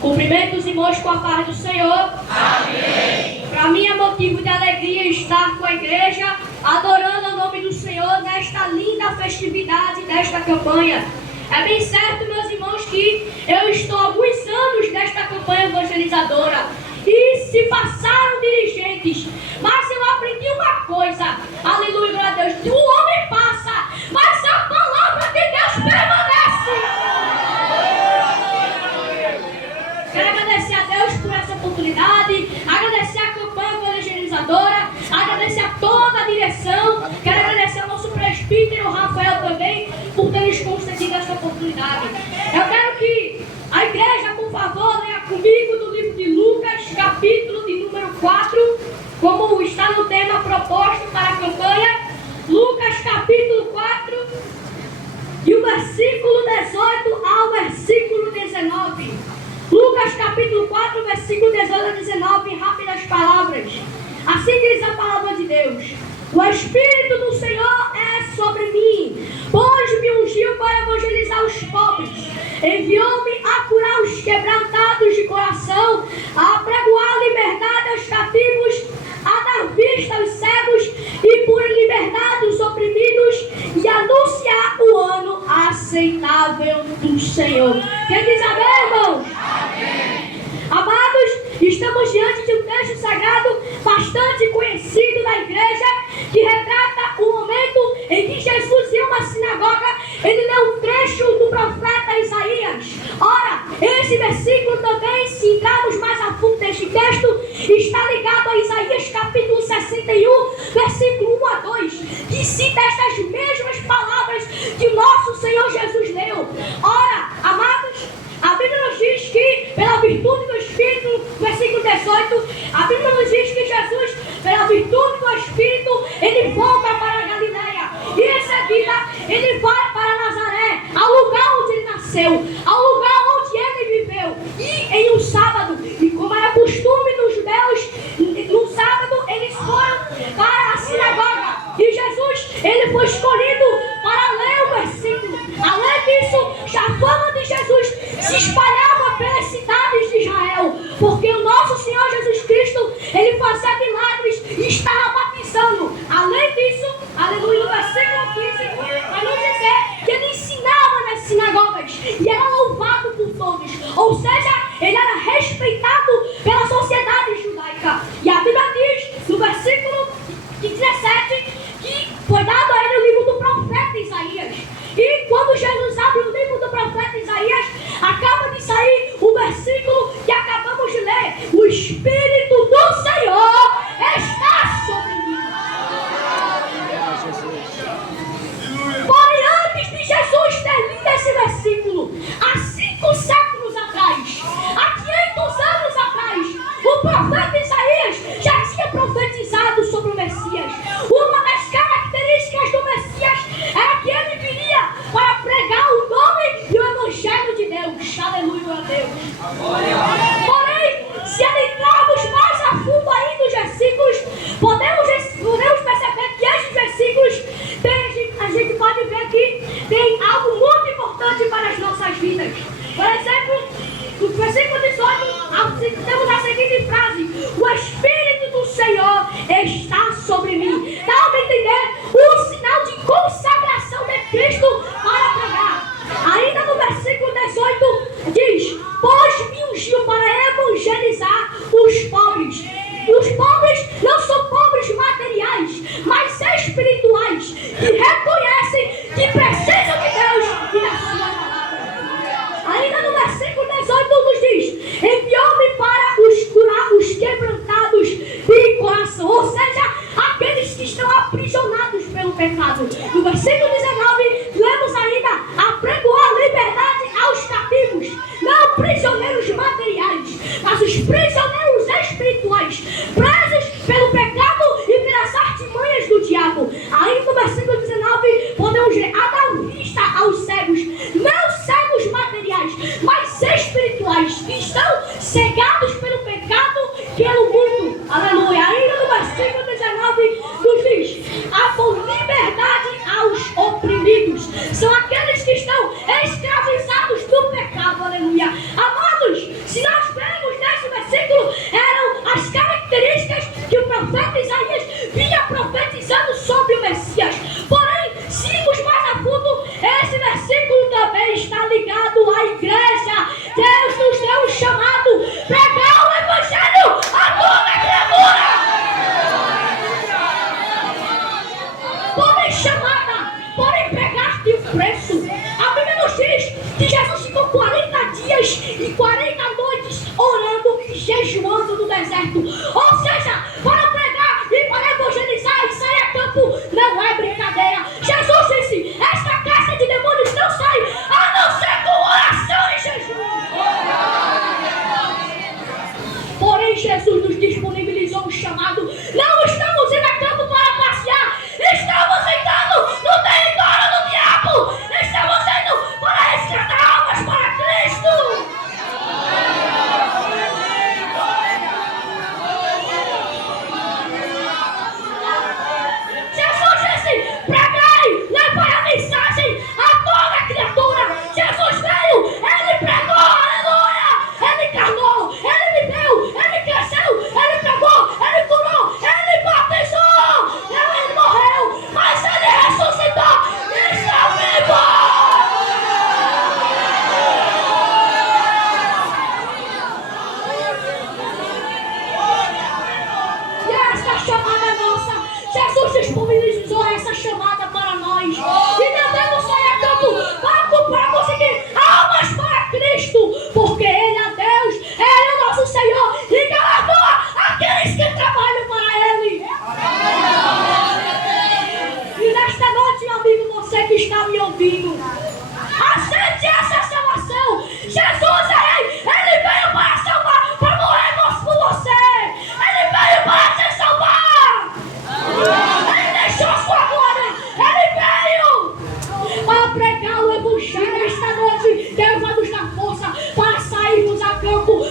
Cumprimento os irmãos com a paz do Senhor. Amém. Para mim é motivo de alegria estar com a igreja, adorando o nome do Senhor nesta linda festividade desta campanha. É bem certo, meus irmãos, que eu estou há alguns anos nesta campanha evangelizadora e se passaram dirigentes, mas eu aprendi uma coisa, aleluia, glória a Deus, o homem passa, mas a palavra de Deus permanece. Quero agradecer a Deus por essa oportunidade, agradecer a campanha evangelizadora, agradecer a toda a direção, quero agradecer ao nosso presbítero Rafael também por ter nos concedido essa oportunidade. Eu quero que a igreja, por favor, leia comigo do livro de Lucas, capítulo de número 4, como está no tema proposto para a campanha. Lucas, capítulo 4, e o versículo 18 ao versículo 19. Lucas, capítulo 4, versículo 18 a 19, rápidas palavras. Assim diz a palavra de Deus: o Espírito do Senhor é sobre mim, pois me ungiu para evangelizar os pobres, enviou-me a curar os quebrantados de coração, a pregoar liberdade aos cativos, a dar vista aos cegos e pôr em liberdade os oprimidos, e anunciar o ano aceitável do Senhor. Quem diz amém, irmãos? Amém. Amados, estamos diante de um texto sagrado bastante conhecido da igreja, que retrata o momento em que Jesus ia a uma sinagoga. Ele leu um trecho do profeta Isaías. Ora, esse versículo também, se entrarmos mais a fundo neste texto, está ligado a Isaías capítulo 61, versículo 1 a 2, que cita estas mesmas palavras que o nosso Senhor Jesus leu. Ora, amados, a Bíblia nos diz que, pela virtude do Espírito, versículo 18, a Bíblia nos diz que Jesus, pela virtude do Espírito, ele volta para a Galileia. E em seguida, ele vai para Nazaré, ao lugar onde ele nasceu, ao lugar onde ele viveu. E em um sábado, e como era costume nos judeus, no sábado eles foram para a sinagoga. E Jesus, ele foi escolhido para ler o versículo. Além disso, a fama de Jesus se espalhava pelas cidades de Israel, porque o nosso Senhor Jesus Cristo, ele fazia milagres e estava batizando. Além disso, aleluia, no versículo 15, vai nos dizer que ele ensinava nas sinagogas e era louvado por todos. Ou seja, ele era respeitado pela sociedade judaica. E a Bíblia diz, no versículo 17, que foi dado a ele o livro do profeta Isaías. E quando Jesus abre o livro do profeta Isaías, acaba de sair o versículo que acabamos de ler: o Espírito do Senhor está sobre mim. Porém, antes de Jesus ter lido esse versículo, há 5 séculos atrás, há 500 anos atrás, o profeta Isaías já tinha profetizado sobre o Messias. Uma das características do Messias era que ele viria para pregar o nome e o evangelho de Deus. Aleluia a Deus. Porém, se adentrarmos mais a fundo aí nos versículos, podemos perceber que esses versículos a gente pode ver que tem algo muito importante para as nossas vidas. Por exemplo, no versículo 18, temos a seguinte frase: o Espírito do Senhor está sobre mim. Dá para entender o sinal de consagração de Cristo para pregar. Ainda no versículo 18 diz: pois me ungiu para evangelizar os pobres. E os pobres não são pobres materiais, mas espirituais, que reconhecem que precisam de Deus e da sua palavra. Ainda no versículo 18 nos diz: enviou-me para curar os quebrantados de coração, ou seja, aqueles que estão aprisionados pelo pecado. No versículo 19, lemos ainda: apregoar liberdade aos cativos, não prisioneiros materiais, mas os prisioneiros espirituais, presos pelo pecado e pelas artimanhas do diabo. Aí no versículo 19 podemos ler: a dar vista aos cegos, não cegos materiais, mas espirituais, que estão cegados pelo pecado, pelo mundo. Aleluia. Ainda no versículo 19 nos diz: a por liberdade aos oprimidos. São aqueles que estão escravizados do pecado. Aleluia. Amados, se nós chamado a igreja. Deus nos deu um chamado, pregar o evangelho a toda criatura. Porém chamada, porém pregaste o preço. A Bíblia nos diz que Jesus ficou 40 dias e 40 noites orando e jejuando no deserto. Ou seja, para pregar e para evangelizar e sair a campo não é brincadeira. Jesus disse, esta casta de demônios não sai, a não ser com oração e jejum. Porém Jesus nos disponibilizou um chamado. Não estamos indo a campo para passear, estamos entrando no território do diabo. Estamos indo para resgatar almas para Cristo. Jesus disse, pregai, levai a mensagem a toda criatura. Jesus veio, Ele pregou, aleluia. Ele encarnou, Ele viveu, Ele cresceu, Ele pregou, Ele curou, Ele batizou. Ele morreu, mas Ele ressuscitou e está vivo. E essa chamada é nossa. Jesus disponibilizou essa chamada para nós. E devemos sair a campo para conseguir almas para Cristo. Porque Ele é Deus, Ele é o nosso Senhor. E galardoa aqueles que trabalham para Ele. E nesta noite, meu amigo, você que está me ouvindo, aceite essa salvação. Jesus é Rei. Ele veio para salvar, para morrer por você. Ele veio para te salvar. Ele deixou sua glória. Ele veio para pregar o evangelho. Esta noite Deus vai nos dar força para sairmos a campo.